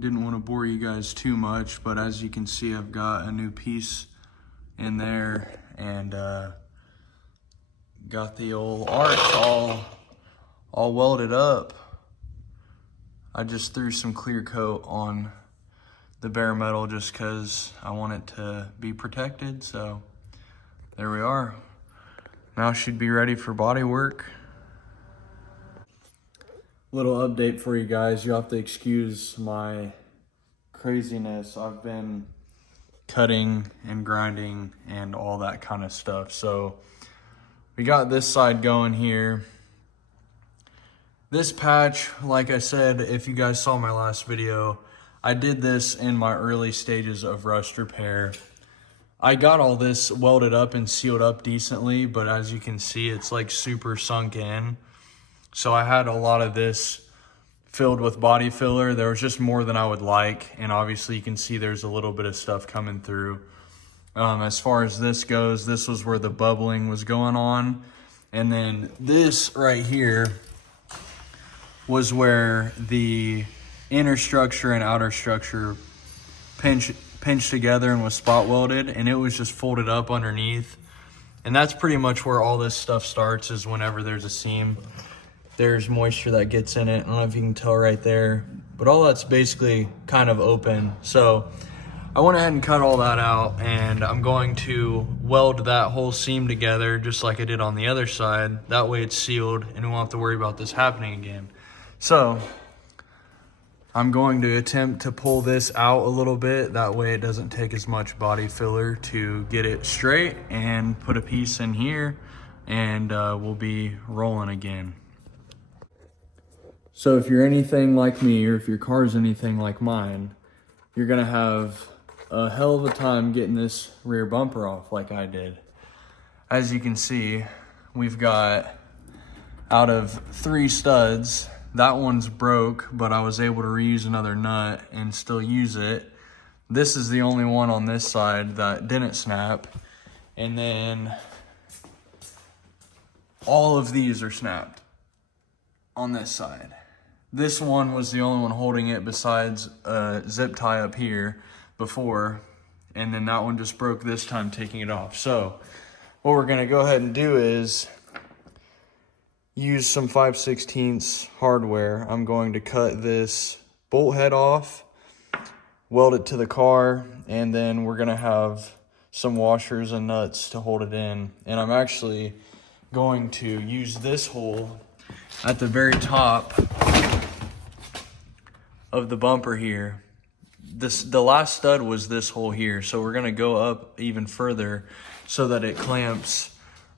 didn't want to bore you guys too much, but as you can see, I've got a new piece in there and got the old arch all welded up. I just threw some clear coat on the bare metal just because I want it to be protected. So there we are. Now should be ready for body work. Little update for you guys. You'll have to excuse my craziness. I've been cutting and grinding and all that kind of stuff. So we got this side going here. This patch, like I said, if you guys saw my last video, I did this in my early stages of rust repair. I got all this welded up and sealed up decently, but as you can see, it's like super sunk in. So I had a lot of this filled with body filler. There was just more than I would like, and obviously you can see there's a little bit of stuff coming through. As far as this goes, this was where the bubbling was going on, and then this right here was where the inner structure and outer structure pinched together and was spot welded, and it was just folded up underneath. And that's pretty much where all this stuff starts, is whenever there's a seam, there's moisture that gets in it. I don't know if you can tell right there, but all that's basically kind of open. So I went ahead and cut all that out, and I'm going to weld that whole seam together just like I did on the other side. That way it's sealed and we won't have to worry about this happening again. So I'm going to attempt to pull this out a little bit. That way it doesn't take as much body filler to get it straight, and put a piece in here, and we'll be rolling again. So if you're anything like me, or if your car's anything like mine, you're gonna have a hell of a time getting this rear bumper off like I did. As you can see, we've got, out of 3 studs, that one's broke, but I was able to reuse another nut and still use it. This is the only one on this side that didn't snap. And then all of these are snapped on this side. This one was the only one holding it besides a zip tie up here before. And then that one just broke this time taking it off. So what we're gonna go ahead and do is use some 5/16 hardware. I'm going to cut this bolt head off, weld it to the car, and then we're gonna have some washers and nuts to hold it in. And I'm actually going to use this hole at the very top of the bumper here. The last stud was this hole here, so we're gonna go up even further so that it clamps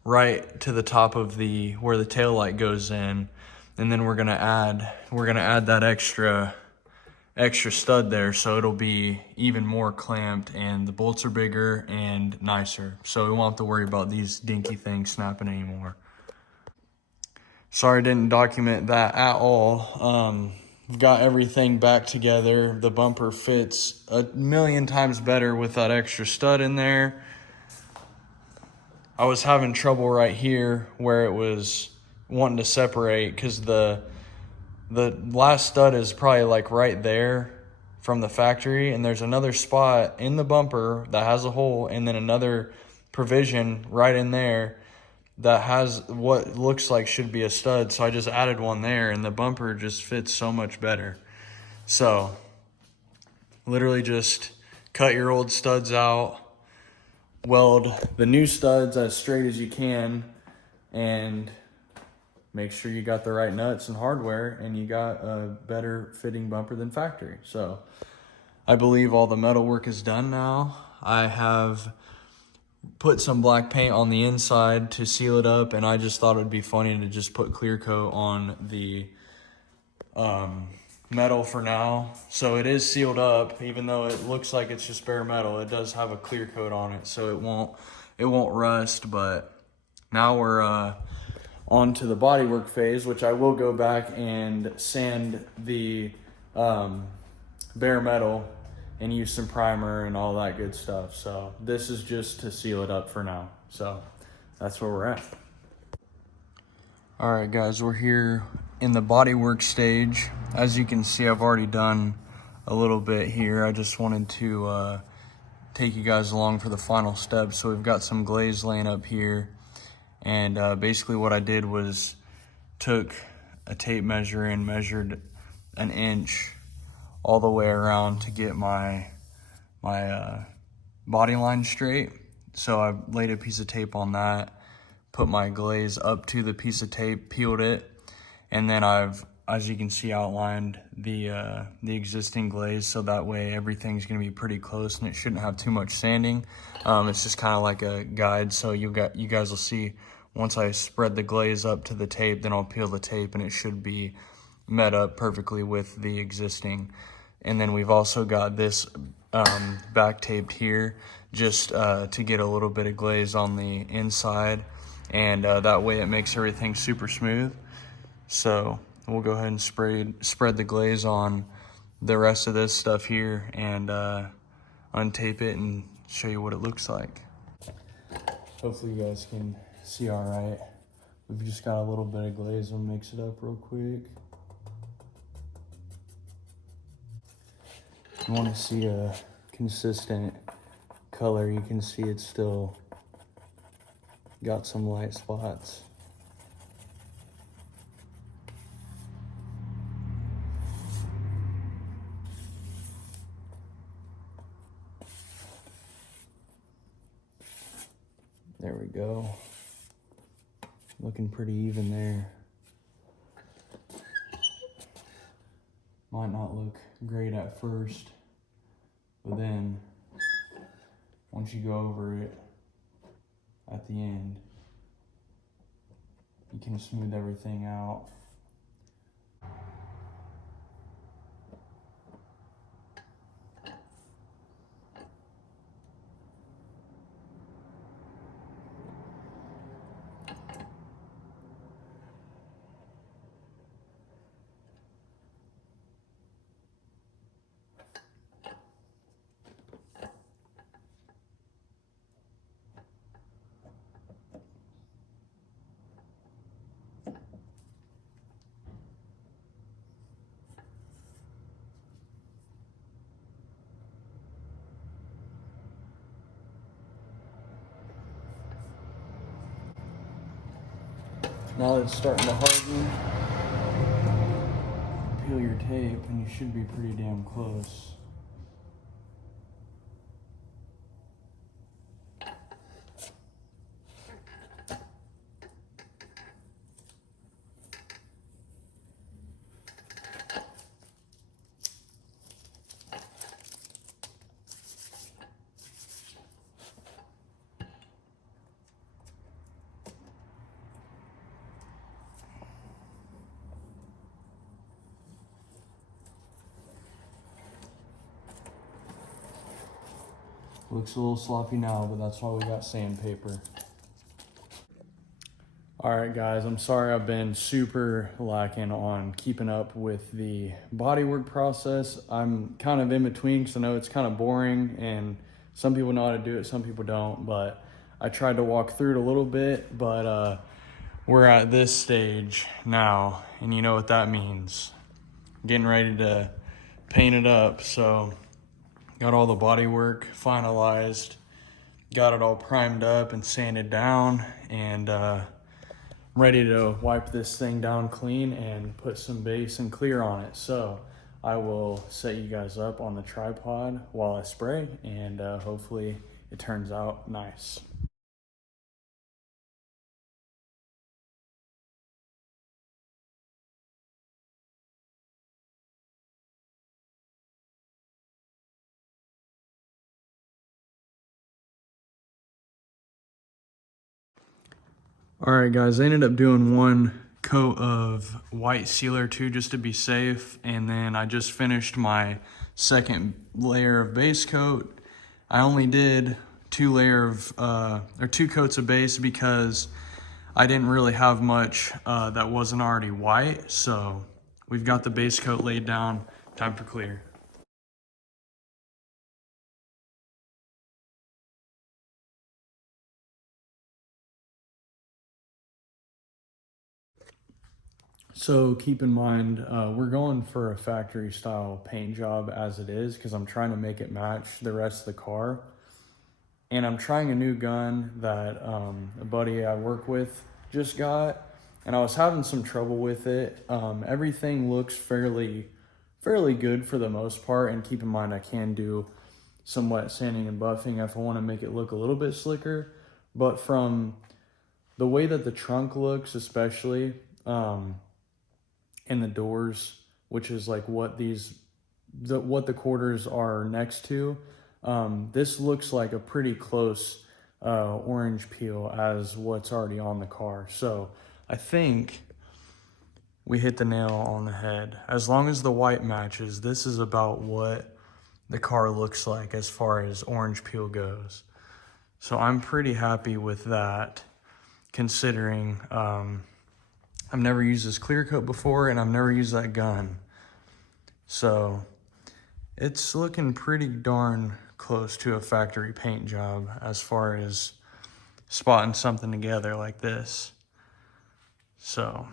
right to the top of where the tail light goes in, and then we're gonna add that extra stud there, so it'll be even more clamped, and the bolts are bigger and nicer, so we won't have to worry about these dinky things snapping anymore. Sorry I didn't document that at all. Got everything back together. The bumper fits a million times better with that extra stud in there. I was having trouble right here where it was wanting to separate, because the last stud is probably like right there from the factory, and there's another spot in the bumper that has a hole, and then another provision right in there that has what looks like should be a stud. So I just added one there, and the bumper just fits so much better. So literally just cut your old studs out, weld the new studs as straight as you can, and make sure you got the right nuts and hardware, and you got a better fitting bumper than factory. So I believe all the metal work is done now. I have put some black paint on the inside to seal it up, and I just thought it'd be funny to just put clear coat on the metal for now. So it is sealed up, even though it looks like it's just bare metal. It does have a clear coat on it, so it won't rust. But now we're on to the bodywork phase, which I will go back and sand the bare metal and use some primer and all that good stuff. So this is just to seal it up for now. So that's where we're at. All right, guys, we're here in the bodywork stage. As you can see, I've already done a little bit here. I just wanted to take you guys along for the final step. So we've got some glaze laying up here, and basically what I did was took a tape measure and measured an inch all the way around to get my body line straight. So I laid a piece of tape on that, put my glaze up to the piece of tape, peeled it, and then I've, as you can see, outlined the existing glaze, so that way everything's gonna be pretty close and it shouldn't have too much sanding. It's just kind of like a guide, so you guys will see once I spread the glaze up to the tape, then I'll peel the tape and it should be met up perfectly with the existing. And then we've also got this back taped here just to get a little bit of glaze on the inside, and that way it makes everything super smooth. So we'll go ahead and spread the glaze on the rest of this stuff here and untape it and show you what it looks like. Hopefully you guys can see all right. We've just got a little bit of glaze. I'll mix it up real quick. If you want to see a consistent color, you can see it's still got some light spots. There we go. Looking pretty even there. Might not look great at first, but then once you go over it at the end, you can smooth everything out. Now that it's starting to harden, peel your tape and you should be pretty damn close. Looks a little sloppy now, but that's why we got sandpaper. All right, guys, I'm sorry I've been super lacking on keeping up with the bodywork process. I'm kind of in between because I know it's kind of boring and some people know how to do it, some people don't, but I tried to walk through it a little bit, but we're at this stage now, and you know what that means. Getting ready to paint it up, so got all the bodywork finalized, got it all primed up and sanded down, and ready to wipe this thing down clean and put some base and clear on it. So I will set you guys up on the tripod while I spray, and hopefully it turns out nice. All right, guys, I ended up doing one coat of white sealer too, just to be safe. And then I just finished my second layer of base coat. I only did two coats of base because I didn't really have much that wasn't already white. So we've got the base coat laid down, time for clear. So keep in mind, we're going for a factory style paint job as it is, because I'm trying to make it match the rest of the car. And I'm trying a new gun that a buddy I work with just got, and I was having some trouble with it. Everything looks fairly good for the most part, and keep in mind I can do some wet sanding and buffing if I want to make it look a little bit slicker. But from the way that the trunk looks, especially, and the doors, which is like what the quarters are next to, this looks like a pretty close orange peel as what's already on the car. So I think we hit the nail on the head. As long as the white matches, this is about what the car looks like as far as orange peel goes. So I'm pretty happy with that, considering I've never used this clear coat before, and I've never used that gun. So it's looking pretty darn close to a factory paint job as far as spotting something together like this. So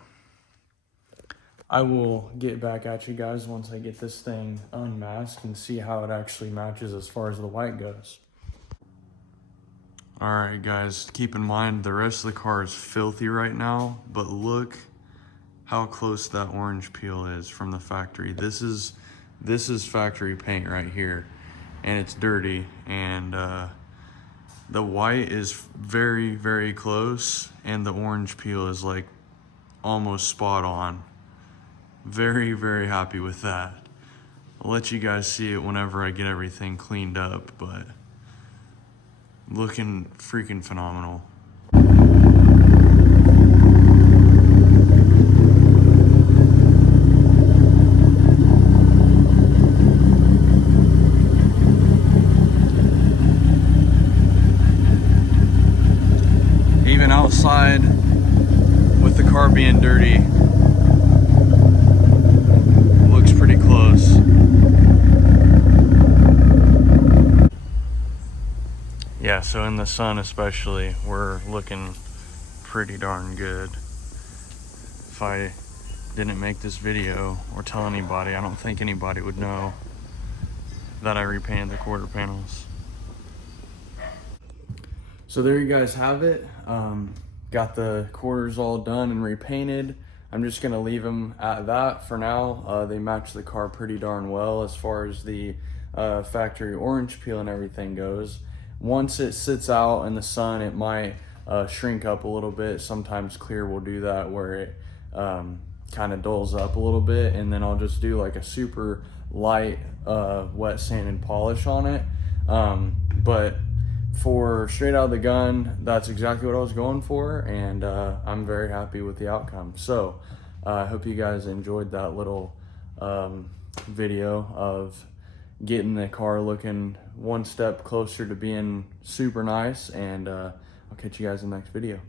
I will get back at you guys once I get this thing unmasked and see how it actually matches as far as the white goes. All right, guys, keep in mind the rest of the car is filthy right now, but look how close that orange peel is from the factory. This is factory paint right here, and it's dirty, and the white is very, very close, and the orange peel is like almost spot on. Very, very happy with that. I'll let you guys see it whenever I get everything cleaned up, but looking freaking phenomenal. Even outside with the car being dirty, looks pretty close. Yeah, so in the sun especially, we're looking pretty darn good. If I didn't make this video or tell anybody, I don't think anybody would know that I repainted the quarter panels. So there you guys have it. Got the quarters all done and repainted. I'm just gonna leave them at that for now. They match the car pretty darn well as far as the factory orange peel and everything goes. Once it sits out in the sun, it might shrink up a little bit. Sometimes clear will do that, where it kind of dulls up a little bit, and then I'll just do like a super light wet sand and polish on it. But for straight out of the gun, that's exactly what I was going for, and I'm very happy with the outcome. So I hope you guys enjoyed that little video of getting the car looking one step closer to being super nice, and I'll catch you guys in the next video.